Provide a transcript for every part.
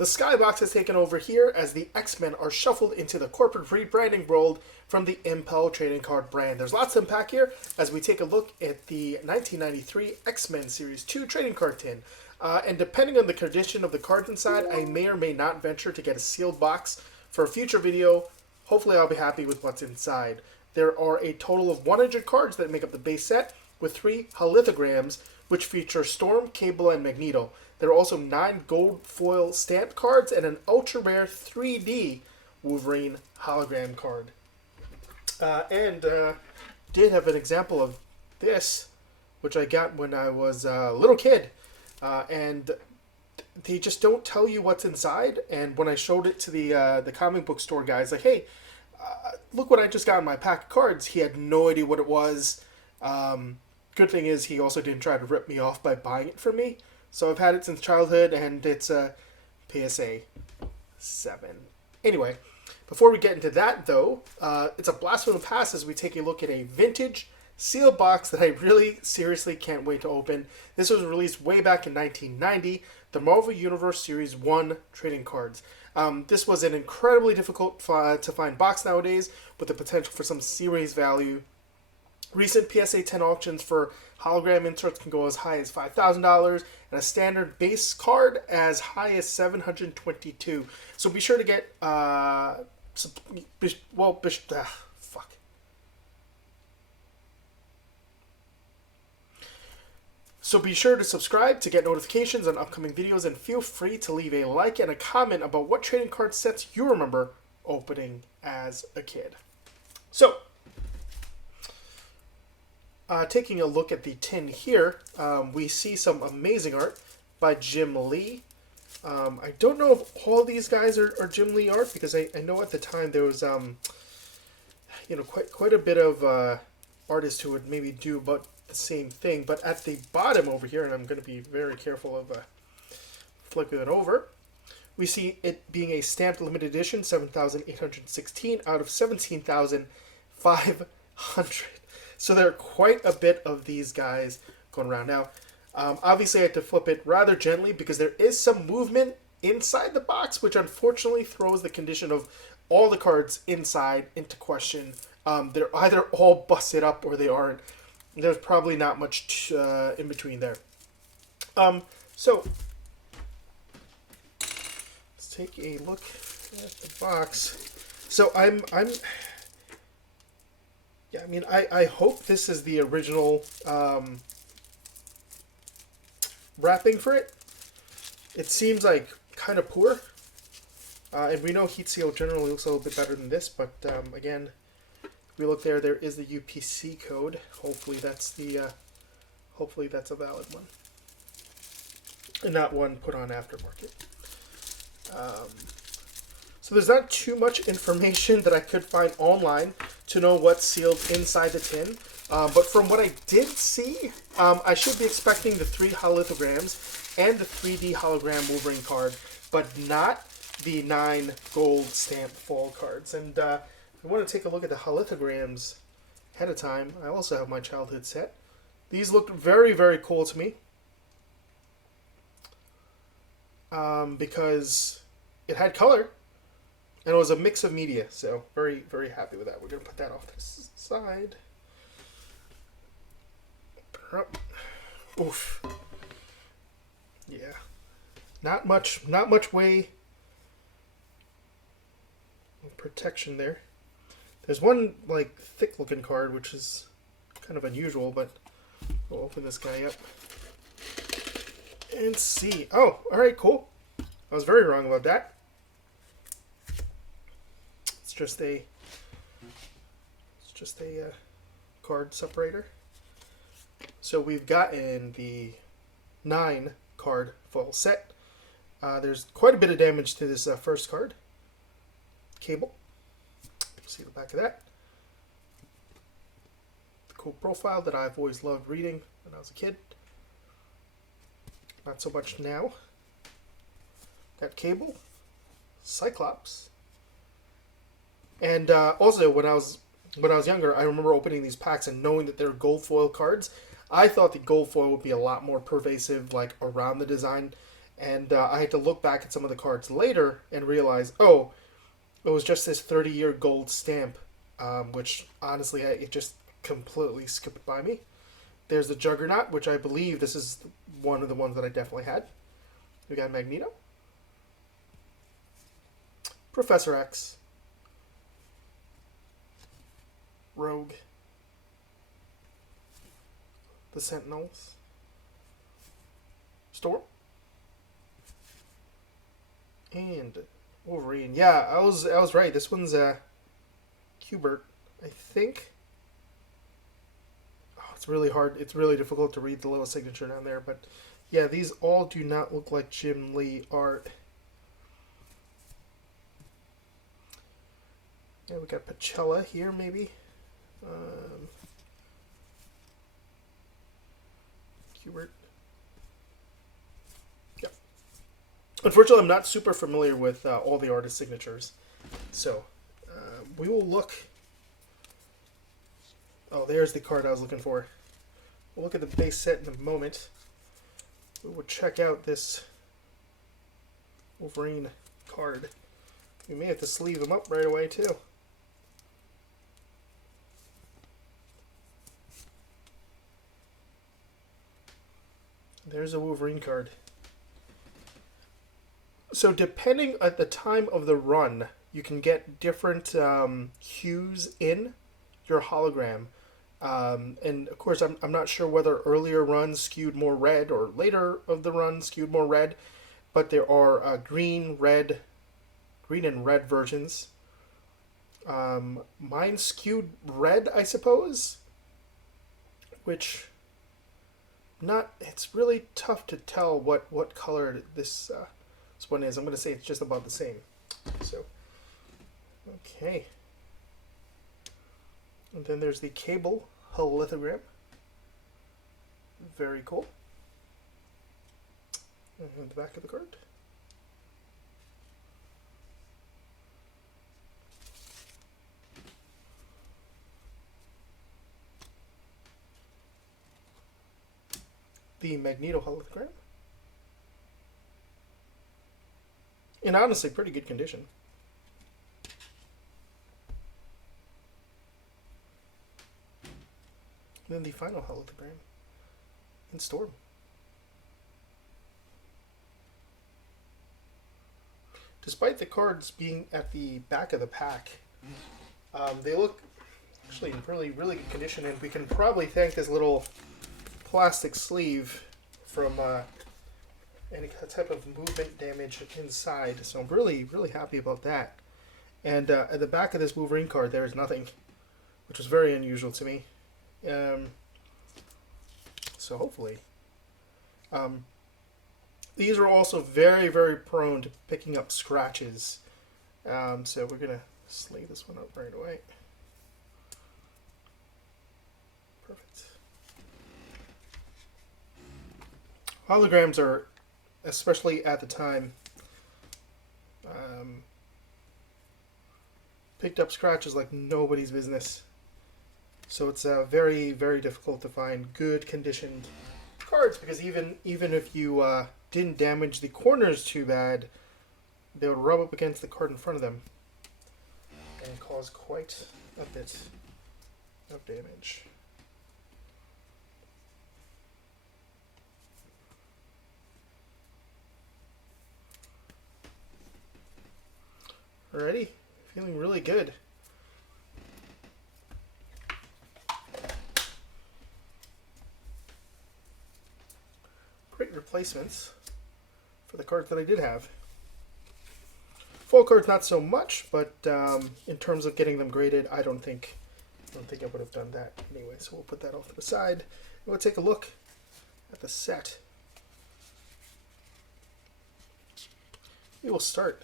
The Skybox has taken over here as the X-Men are shuffled into the corporate rebranding world from the Impel trading card brand. There's lots to unpack here as we take a look at the 1993 X-Men Series 2 trading card tin. And depending on the condition of the cards inside, I may or may not venture to get a sealed box for a future video. Hopefully I'll be happy with what's inside. There are a total of 100 cards that make up the base set, with 3 holithograms, which feature Storm, Cable, and Magneto. There are also 9 gold foil stamped cards and an ultra rare 3D Wolverine hologram card. Did have an example of this, which I got when I was a little kid. And they just don't tell you what's inside. And when I showed it to the comic book store guys, like, hey, look what I just got in my pack of cards. He had no idea what it was. Good thing is he also didn't try to rip me off by buying it for me. So I've had it since childhood, and it's a PSA 7. Anyway, before we get into that, though, it's a blast from the past as we take a look at a vintage sealed box that I really seriously can't wait to open. This was released way back in 1990, the Marvel Universe Series 1 trading cards. This was an incredibly difficult to find box nowadays, with the potential for some series value. Recent PSA 10 auctions for hologram inserts can go as high as $5,000, and a standard base card as high as $722. So be sure to get So be sure to subscribe to get notifications on upcoming videos, and feel free to leave a like and a comment about what trading card sets you remember opening as a kid. So, taking a look at the tin here, we see some amazing art by Jim Lee. I don't know if all these guys are Jim Lee art, because I know at the time there was quite a bit of artists who would maybe do about the same thing. But at the bottom over here, and I'm going to be very careful of flipping it over, we see it being a stamped limited edition, 7,816 out of 17,500. So there are quite a bit of these guys going around. Now, obviously I had to flip it rather gently because there is some movement inside the box, which unfortunately throws the condition of all the cards inside into question. They're either all busted up or they aren't. There's probably not much in between there. So let's take a look at the box. So yeah, I mean, I hope this is the original wrapping for it. It seems like kind of poor. And we know heat seal generally looks a little bit better than this, but again, if we look there, there is the UPC code. Hopefully that's a valid one, and not one put on aftermarket. So there's not too much information that I could find online to know what's sealed inside the tin. But from what I did see, I should be expecting the 3 holithograms and the 3D hologram Wolverine card, but not the 9 gold stamped fall cards. And if you want to take a look at the holithograms ahead of time, I also have my childhood set. These looked very, very cool to me. Because it had color. And it was a mix of media, so very, very happy with that. We're going to put that off to the side. Oof. Yeah. Not much way of protection there. There's one, like, thick-looking card, which is kind of unusual, but we'll open this guy up and see. Oh, alright, cool. I was very wrong about that. It's just a card separator. So we've gotten the 9 card full set. There's quite a bit of damage to this first card. Cable. See the back of that. The cool profile that I've always loved reading when I was a kid. Not so much now. Got Cable. Cyclops. And also, when I was younger, I remember opening these packs and knowing that they were gold foil cards. I thought the gold foil would be a lot more pervasive, like around the design, And I had to look back at some of the cards later and realize, oh, it was just this 30-year gold stamp, which honestly, it just completely skipped by me. There's the Juggernaut, which I believe this is one of the ones that I definitely had. We got Magneto, Professor X, Rogue, the Sentinels, Storm, and Wolverine. Yeah, I was right. This one's Hubert, I think. Oh, it's really hard. It's really difficult to read the little signature down there, but yeah, these all do not look like Jim Lee art. Yeah, we got Pacella here, maybe. Hubert. Yep. Unfortunately, I'm not super familiar with all the artist signatures, so we will look. Oh, there's the card I was looking for. We'll look at the base set in a moment. We will check out this Wolverine card. We may have to sleeve him up right away, too. There's a Wolverine card. So depending at the time of the run, you can get different hues in your hologram. And of course, I'm not sure whether earlier runs skewed more red or later of the run skewed more red, but there are green and red versions. Mine skewed red, I suppose, which it's really tough to tell what color this one is. I'm going to say it's just about the same. So, okay. And then there's the Cable holithogram. Very cool. And the back of the card. The Magneto hologram. In honestly pretty good condition. And then the final hologram in Storm. Despite the cards being at the back of the pack, they look actually in really, really good condition, and we can probably thank this little plastic sleeve from any type of movement damage inside. So I'm really, really happy about that. And at the back of this Wolverine card, there is nothing, which was very unusual to me. So hopefully. These are also very, very prone to picking up scratches. So we're going to sleeve this one up right away. Perfect. Holograms are, especially at the time, picked up scratches like nobody's business. So it's very, very difficult to find good conditioned cards, because even if you didn't damage the corners too bad, they would rub up against the card in front of them and cause quite a bit of damage. Alrighty, feeling really good. Great replacements for the cards that I did have. Full cards not so much, but in terms of getting them graded, I don't think I would have done that anyway. So we'll put that off to the side. And we'll take a look at the set. We will start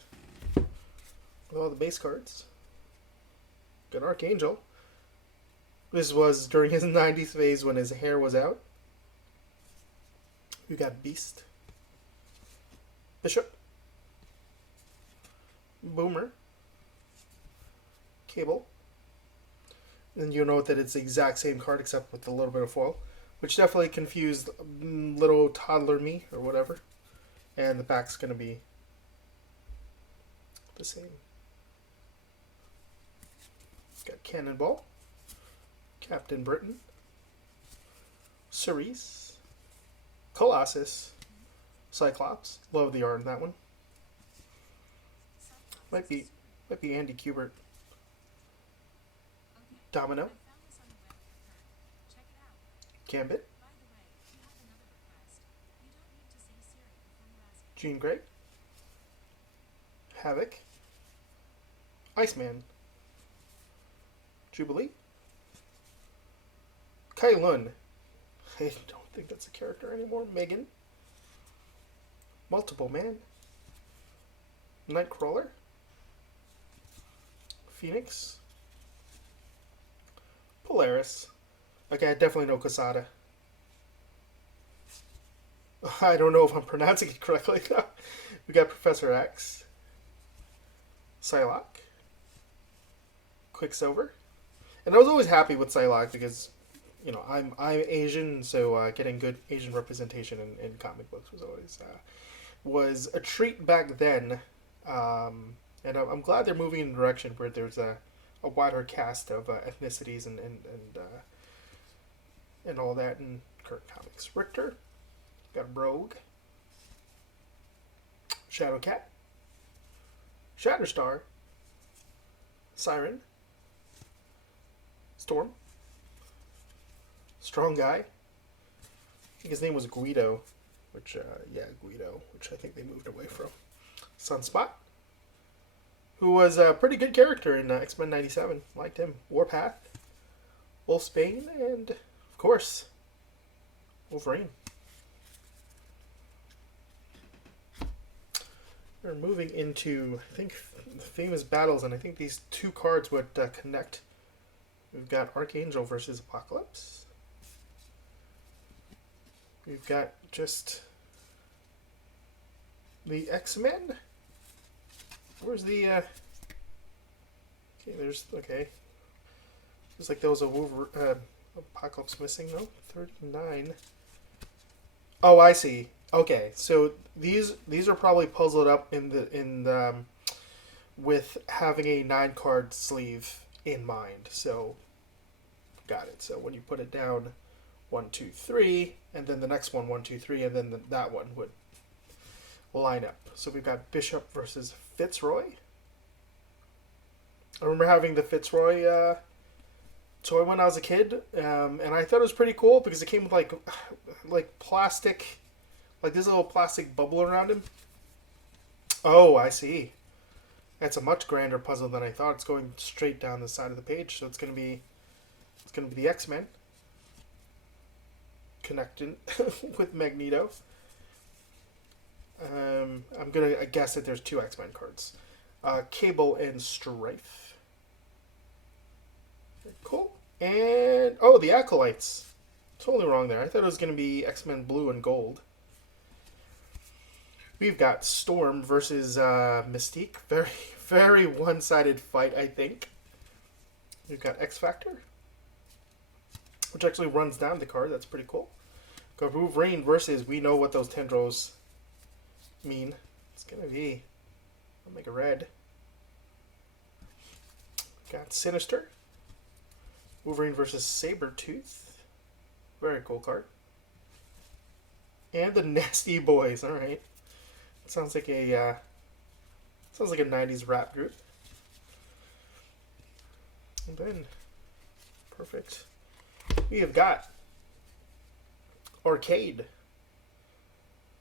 with all the base cards. Got Archangel. This was during his 90s phase when his hair was out. We got Beast, Bishop, Boomer, Cable. And you'll note that it's the exact same card except with a little bit of foil, which definitely confused little toddler me or whatever. And the back's going to be the same. Got Cannonball, Captain Britain, Cerise, Colossus, Cyclops. Love the art in that one. Might be Andy Kubert. Domino, Gambit, Jean Grey, Havoc, Iceman, Jubilee, Kai Lun. I don't think that's a character anymore. Megan, Multiple Man, Nightcrawler, Phoenix, Polaris. Okay, I definitely know Quesada. I don't know if I'm pronouncing it correctly. We got Professor X, Psylocke, Quicksilver, and I was always happy with Psylocke because, you know, I'm Asian, so getting good Asian representation in comic books was always was a treat back then, and I'm glad they're moving in a direction where there's a wider cast of ethnicities and all that in current comics. Richter, got Rogue, Shadowcat, Shatterstar, Siren, Storm, Strong Guy. I think his name was Guido, which I think they moved away from. Sunspot, who was a pretty good character in X-Men 97. Liked him. Warpath, Wolfsbane, and, of course, Wolverine. We're moving into, I think, the famous battles, and I think these two cards would connect. We've got Archangel versus Apocalypse. We've got just the X-Men. Where's the okay, there's like there was a Apocalypse missing though. 39. Oh, I see. Okay, so these are probably puzzled up in with having a 9-card sleeve in mind. So got it. So when you put it down 1, 2, 3, and then the next one 1, 2, 3, and then that one would line up. So we've got Bishop versus Fitzroy. I remember having the Fitzroy toy when I was a kid, and I thought it was pretty cool because it came with like plastic, like this little plastic bubble around him. Oh, I see. That's a much grander puzzle than I thought. It's going straight down the side of the page, so it's gonna be the X-Men connecting with Magneto. I'm gonna guess that there's 2 X-Men cards. Cable and Strife. Cool. And, oh, the Acolytes. Totally wrong there. I thought it was going to be X-Men Blue and Gold. We've got Storm versus Mystique. Very, very one-sided fight, I think. We've got X-Factor, which actually runs down the card. That's pretty cool. Got Wolverine versus, we know what those tendrils mean. It's going to be, I'll make a red. Got Sinister. Wolverine versus Sabretooth. Very cool card. And the Nasty Boys. Alright. Sounds like a 90s rap group. And then, perfect. We have got Arcade,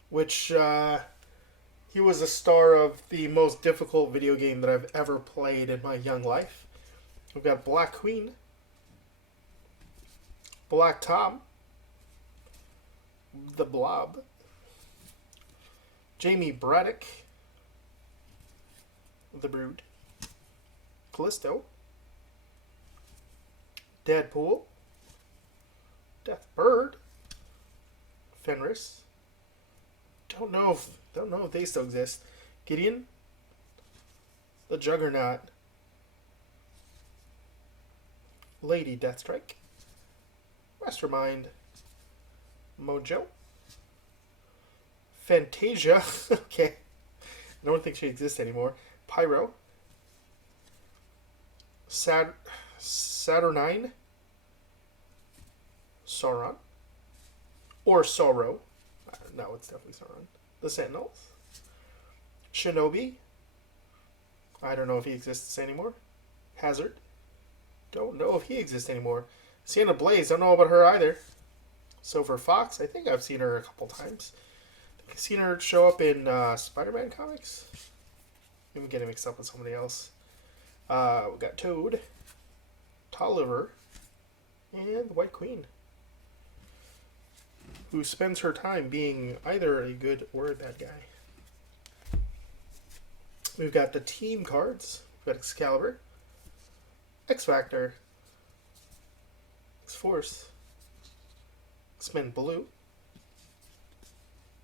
which he was a star of the most difficult video game that I've ever played in my young life. We've got Black Queen, Black Tom, the Blob, Jamie Braddock, the Brood, Callisto, Deadpool, Deathbird, Fenris. Don't know if they still exist. Gideon, the Juggernaut, Lady Deathstrike, Mastermind, Mojo, Fantasia. Okay. I don't think she exists anymore. Pyro. Saturnine. Sauron. Or Sorrow. No, it's definitely Sauron. The Sentinels. Shinobi. I don't know if he exists anymore. Hazard. Don't know if he exists anymore. Sienna Blaze. Don't know about her either. Silver Fox. I think I've seen her a couple times. I've seen her show up in Spider-Man comics. I'm getting mixed up with somebody else. We got Toad. Tolliver. And the White Queen, who spends her time being either a good or a bad guy. We've got the team cards. We've got Excalibur, X-Factor, X-Force, X-Men Blue,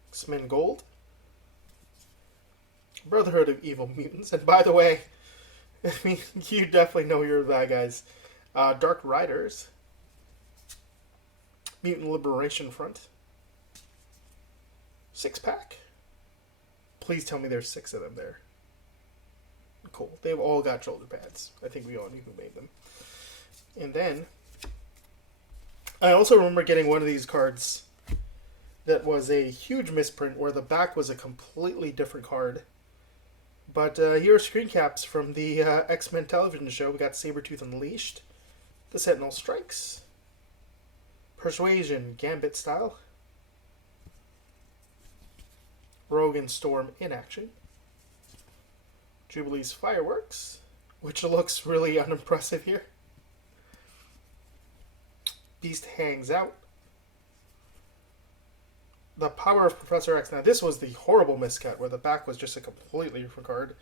X-Men Gold, Brotherhood of Evil Mutants, and by the way, I mean, you definitely know you're the bad guys. Dark Riders, Mutant Liberation Front, Six Pack. Please tell me there's 6 of them there. Cool. They've all got shoulder pads. I think we all knew who made them. And then, I also remember getting one of these cards that was a huge misprint where the back was a completely different card. But here are screen caps from the X-Men television show. We got Sabretooth Unleashed, the Sentinel Strikes, Persuasion Gambit Style, Rogue and Storm in action, Jubilee's Fireworks, which looks really unimpressive here, Beast Hangs Out, The Power of Professor X. Now this was the horrible miscut where the back was just a completely different card,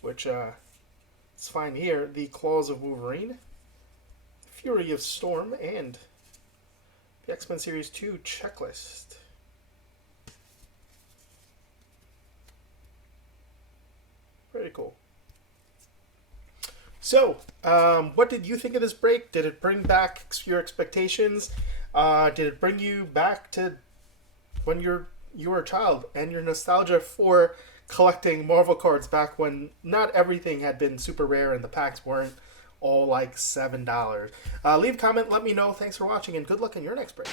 which it's fine here. The Claws of Wolverine, Fury of Storm, and the X-Men Series 2 checklist. Very cool. So, what did you think of this break? Did it bring back your expectations? Did it bring you back to when you were a child and your nostalgia for collecting Marvel cards back when not everything had been super rare and the packs weren't all like $7? Leave a comment, let me know. Thanks for watching, and good luck in your next break.